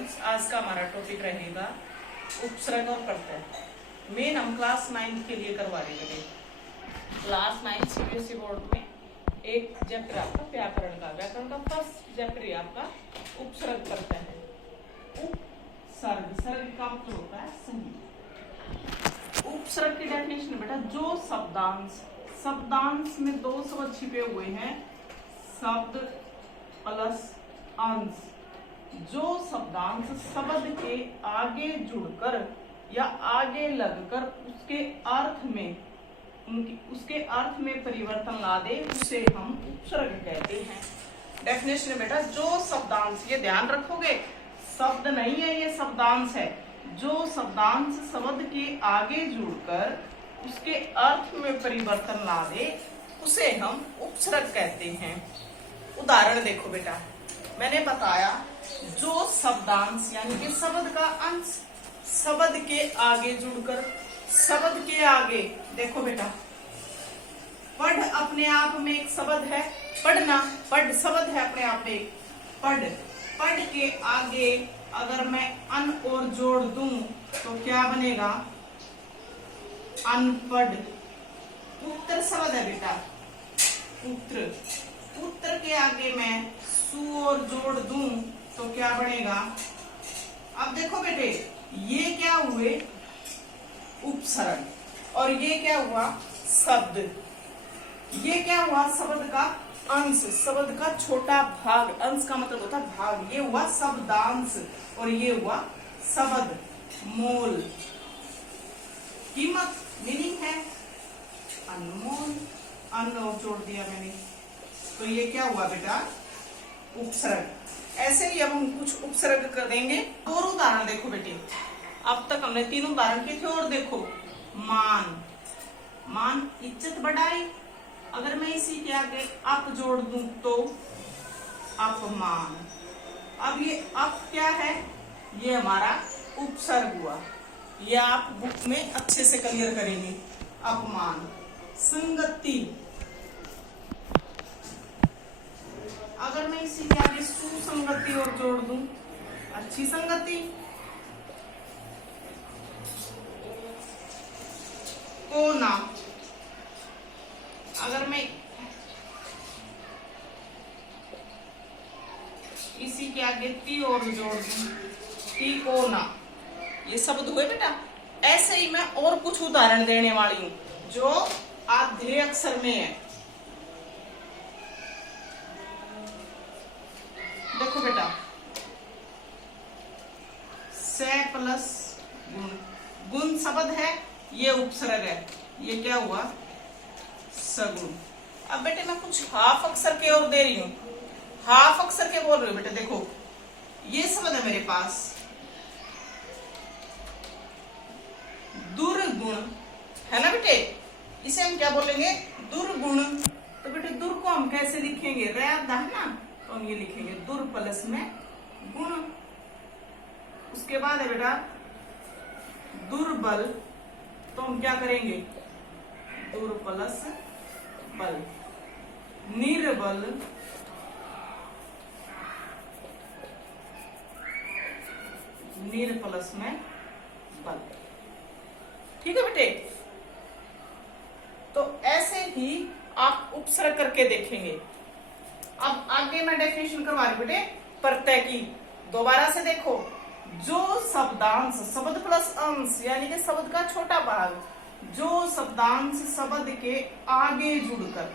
Students, आज का हमारा टॉपिक रहेगा उपसर्ग और प्रत्यय। मेन हम क्लास 9 के लिए करवा रहे थे। क्लास 9 सीबीएसई बोर्ड में एक चैप्टर आपका व्याकरण का फर्स्ट चैप्टर है आपका उपसर्ग प्रत्यय है। उपसर्ग, सर्ग का मतलब होता है संधि। उपसर्ग की डेफिनेशन बेटा, जो शब्दांश में दो शब्द छिपे हुए हैं, शब्द प्लस अंश, जो शब्दांश शब्द के आगे जुड़कर या आगे लगकर उसके अर्थ में परिवर्तन ला दे, उसे हम उपसर्ग कहते हैं। डेफिनेशन बेटा, जो शब्दांश, ये ध्यान रखोगे, शब्द नहीं है ये शब्दांश है, जो शब्दांश शब्द के आगे जुड़कर उसके अर्थ में परिवर्तन ला दे, उसे हम उपसर्ग कहते हैं। उदाहरण देखो बेटा, मैंने बताया जो शब्दांश यानी कि शब्द का अंश शब्द के आगे जुड़कर, शब्द के आगे देखो बेटा, पढ़ अपने आप में एक शब्द है, पढ़ना, पढ़ शब्द है अपने आप में, पढ़, पढ़ के आगे अगर मैं अन और जोड़ दूं तो क्या बनेगा? अनपढ़। पुत्र शब्द है बेटा, पुत्र, पुत्र के आगे मैं सु और जोड़ दूं तो क्या बनेगा? अब देखो बेटे, ये क्या हुए? उपसर्ग। और ये क्या हुआ? शब्द। ये क्या हुआ? शब्द का अंश, शब्द का छोटा भाग, अंश का मतलब होता है भाग, ये हुआ शब्दांश और ये हुआ शब्द। मोल, कीमत, मीनिंग है अनमोल, अन्न और जोड़ दिया मैंने, तो ये क्या हुआ बेटा? उपसर्ग। ऐसे ही अब हम कुछ उपसर्ग कर देंगे। और उदाहरण देखो बेटे, अब तक हमने 3 उदाहरण किए थे, और देखो, मान, मान इज्जत बढ़ाई, अगर मैं इसी के आगे अप जोड़ दूं तो अपमान। अब ये अप क्या है? ये हमारा उपसर्ग हुआ, ये आप बुक में अच्छे से क्लियर करेंगे। अपमान। संगति, अगर मैं इसी के आगे सुसंगति और जोड़ दूं, अच्छी संगति। कोना, अगर मैं इसी के आगे ती और जोड़ दूं, ती कोना, ये शब्द हुए बेटा। ऐसे ही मैं और कुछ उदाहरण देने वाली हूं जो आधे अक्षर में है। देखो बेटा, से प्लस गुण, गुण शब्द है, ये उपसर्ग है, ये क्या हुआ? सगुण। अब बेटे मैं कुछ हाफ अक्षर के और दे रही हूं, हाफ अक्षर के बोल रही हूं बेटे। देखो, ये शब्द है मेरे पास दुर्गुण, है ना बेटे, इसे हम क्या बोलेंगे? दुर्गुण। तो बेटे दुर को हम कैसे लिखेंगे? रे आधा है ना, तो हम ये लिखेंगे दुर प्लस में गुण। उसके बाद है बेटा दुर्बल, तो हम क्या करेंगे? दुर प्लस बल। निर्बल, निर प्लस में बल। ठीक है बेटे, तो ऐसे ही आप उपसर्ग करके देखेंगे। अब आगे मैं डेफिनेशन करवा रही बेटे प्रत्यय की। दोबारा से देखो, जो शब्दांश शब्द प्लस अंश यानी कि शब्द का छोटा भाग, जो शब्दांश शब्द के आगे जुड़कर,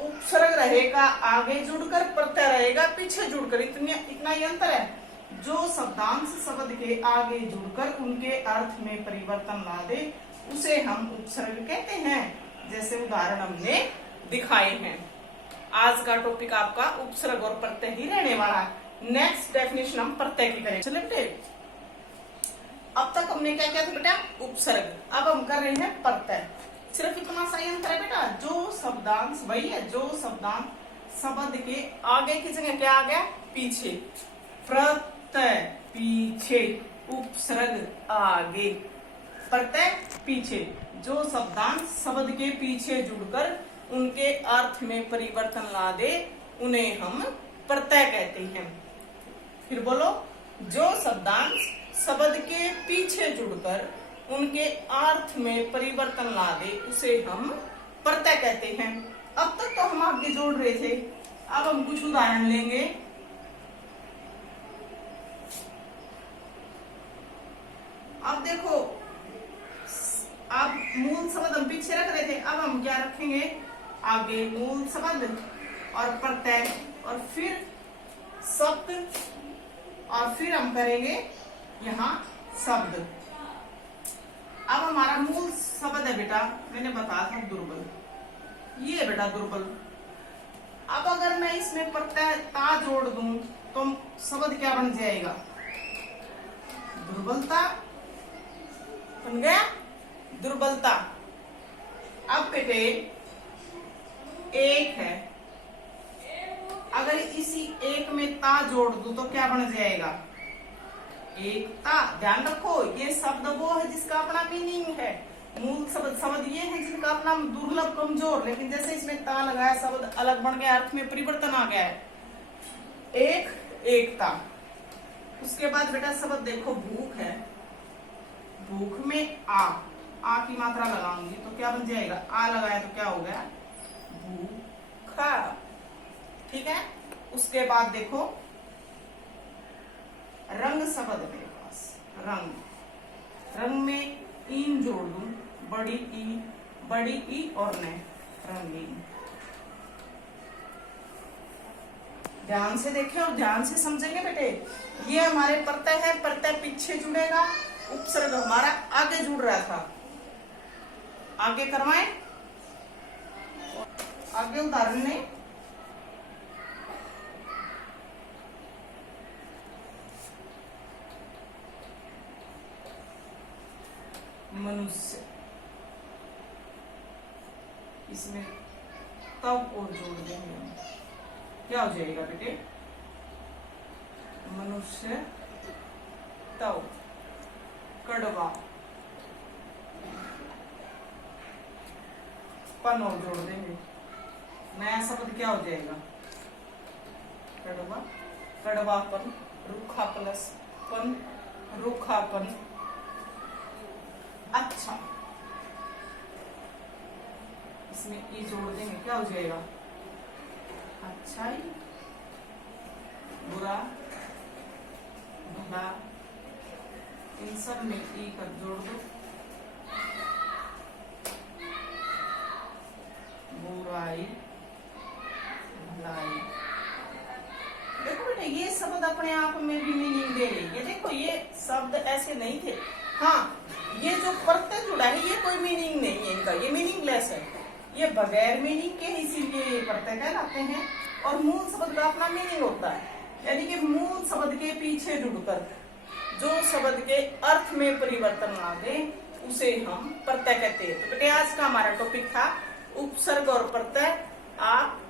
उपसर्ग रहेगा आगे जुड़कर, प्रत्यय रहेगा पीछे जुड़कर, इतना ही अंतर है। जो शब्दांश शब्द के आगे जुड़कर उनके अर्थ में परिवर्तन ला दे, उसे हम उपसर्ग कहते हैं। जैसे उदाहरण हमने दिखाए हैं। आज का टॉपिक आपका उपसर्ग और प्रत्यय ही रहने वाला है। नेक्स्ट डेफिनेशन हम प्रत्यय की करेंगे। चलिए बेटे, अब तक हमने क्या किया था बेटा? उपसर्ग। अब हम कर रहे हैं प्रत्यय। सिर्फ इतना सही अंतर है बेटा, जो शब्दांश वही है, जो शब्दांश शब्द के आगे की जगह क्या आ गया? पीछे। प्रत्यय पीछे, उपसर्ग आगे, प्रत्यय पीछे। जो शब्दांश शब्द के पीछे जुड़कर उनके अर्थ में परिवर्तन ला दे, उन्हें हम प्रत्यय कहते हैं। फिर बोलो, जो शब्दांश शब्द के पीछे जुड़कर उनके अर्थ में परिवर्तन ला दे उसे हम प्रत्यय कहते हैं। अब तक तो हम आगे जोड़ रहे थे, अब हम कुछ उदाहरण लेंगे। अब देखो, अब मूल शब्द हम पीछे रख रहे थे, अब हम क्या रखेंगे आगे, मूल शब्द और प्रत्यय और फिर शब्द और फिर हम करेंगे यहाँ शब्द। अब हमारा मूल शब्द है बेटा, मैंने बताया था दुर्बल, ये बेटा दुर्बल। अब अगर मैं इसमें प्रत्यय ता जोड़ दूं तो शब्द क्या बन जाएगा, दुर्बलता बन गया, दुर्बलता। अब बेटे एक है, अगर इसी एक में ता जोड़ दूं तो क्या बन जाएगा, एकता। ध्यान रखो, ये शब्द वो है जिसका अपना मीनिंग है, मूल शब्द ये है जिनका अपना दुर्लभ कमजोर, लेकिन जैसे इसमें ता लगाया शब्द अलग बन गया, अर्थ में परिवर्तन आ गया है। एक, एकता। उसके बाद बेटा शब्द देखो भूख है, भूख में आ की मात्रा लगाऊंगी तो क्या बन जाएगा, आ लगाया तो क्या हो गया, भूखा। ठीक है। उसके बाद देखो रंग शब्द मेरे पास, रंग, रंग में ईन जोड़ दूं, बड़ी ई और न, रंगीन। ध्यान से देखें और ध्यान से समझेंगे बेटे, ये हमारे प्रत्यय है, प्रत्यय पीछे जुड़ेगा, उपसर्ग हमारा आगे जुड़ रहा था, आगे करवाएं। आगे उदाहरण में मनुष्य, इसमें तब और जोड़ देंगे, क्या हो जाएगा बेटे, मनुष्य तब, कड़वा, पन और जोड़ देंगे, नया शब्द क्या हो जाएगा, कड़वा, कड़वापन, रूखा प्लस पन, रूखापन। अच्छा, इसमें ई जोड़ देंगे, क्या हो जाएगा, अच्छाई, बुरा, भला, इन सब में ई कर जोड़ दो, बुराई, भलाई। देखो बेटे ये शब्द अपने आप में भी मीनिंग दे रही है, देखो ये शब्द ऐसे नहीं थे। हाँ, ये जो प्रत्यय जुड़ा है ये कोई मीनिंग नहीं है इनका, ये मीनिंगलेस है, ये बगैर मीनिंग के इसीलिए ये प्रत्यय कहलाते हैं। और मूल शब्द का अपना मीनिंग होता है, यानी कि मूल शब्द के पीछे जुड़कर जो शब्द के अर्थ में परिवर्तन ला दे उसे हम प्रत्यय कहते हैं। तो बेटे आज का हमारा टॉपिक था उपसर्ग और प्रत्यय। आप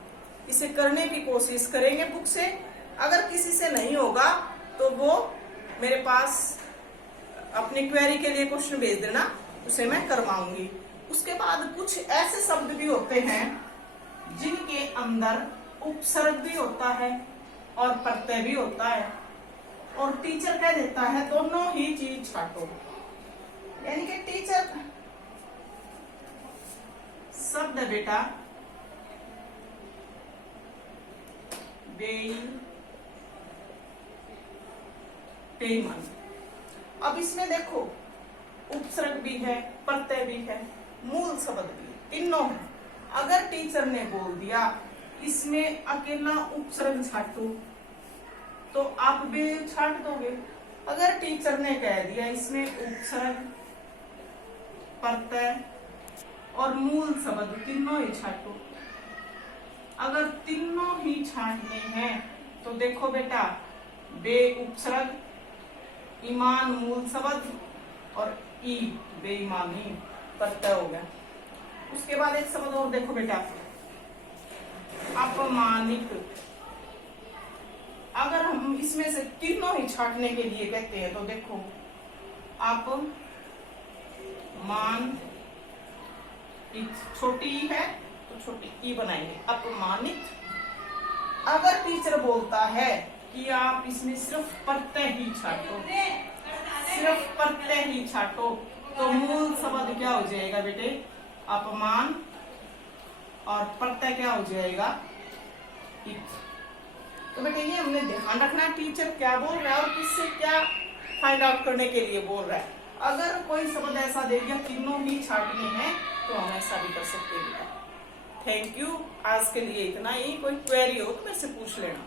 इसे करने की कोशिश करेंगे बुक से, अगर किसी से नहीं होगा तो वो मेरे पास अपनी क्वेरी के लिए क्वेश्चन भेज देना, उसे मैं करवाऊंगी। उसके बाद कुछ ऐसे शब्द भी होते हैं जिनके अंदर उपसर्ग भी होता है और प्रत्यय भी होता है, और टीचर कह देता है दोनों ही चीज छाटो, यानी कि टीचर शब्द बेटा बेईमान। अब इसमें देखो उपसर्ग भी है, प्रत्यय भी है, मूल शब्द भी, तीनों है। अगर टीचर ने बोल दिया इसमें अकेला उपसर्ग छाटो तो आप भी छाट दोगे। अगर टीचर ने कह दिया इसमें उपसर्ग, प्रत्यय और मूल शब्द तीनों ही छाटो, अगर तीनों ही छाटने हैं तो देखो बेटा बे उपसर्ग, ईमान मूल शब्द और ई बेईमानी प्रत्यय हो गया। उसके बाद एक शब्द और देखो बेटा अपमानित। अगर हम इसमें से तीनों ही छाटने के लिए कहते हैं तो देखो अपमान, छोटी ई है तो छोटी ई बनाएंगे, अपमानित। अगर टीचर बोलता है कि आप इसमें सिर्फ प्रत्यय ही छाटो, सिर्फ प्रत्यय ही छाटो। तो मूल शब्द क्या हो जाएगा बेटे? अपमान, और प्रत्यय क्या हो जाएगा? इत। तो बेटे ये हमने ध्यान रखना टीचर क्या बोल रहा है और किससे क्या फाइंड आउट करने के लिए बोल रहा है। अगर कोई शब्द ऐसा दे दिया तीनों ही छाटने हैं तो हम ऐसा भी कर सकते हैं। थैंक यू, आज के लिए इतना ही। कोई क्वेरी हो तो मेरे से पूछ लेना।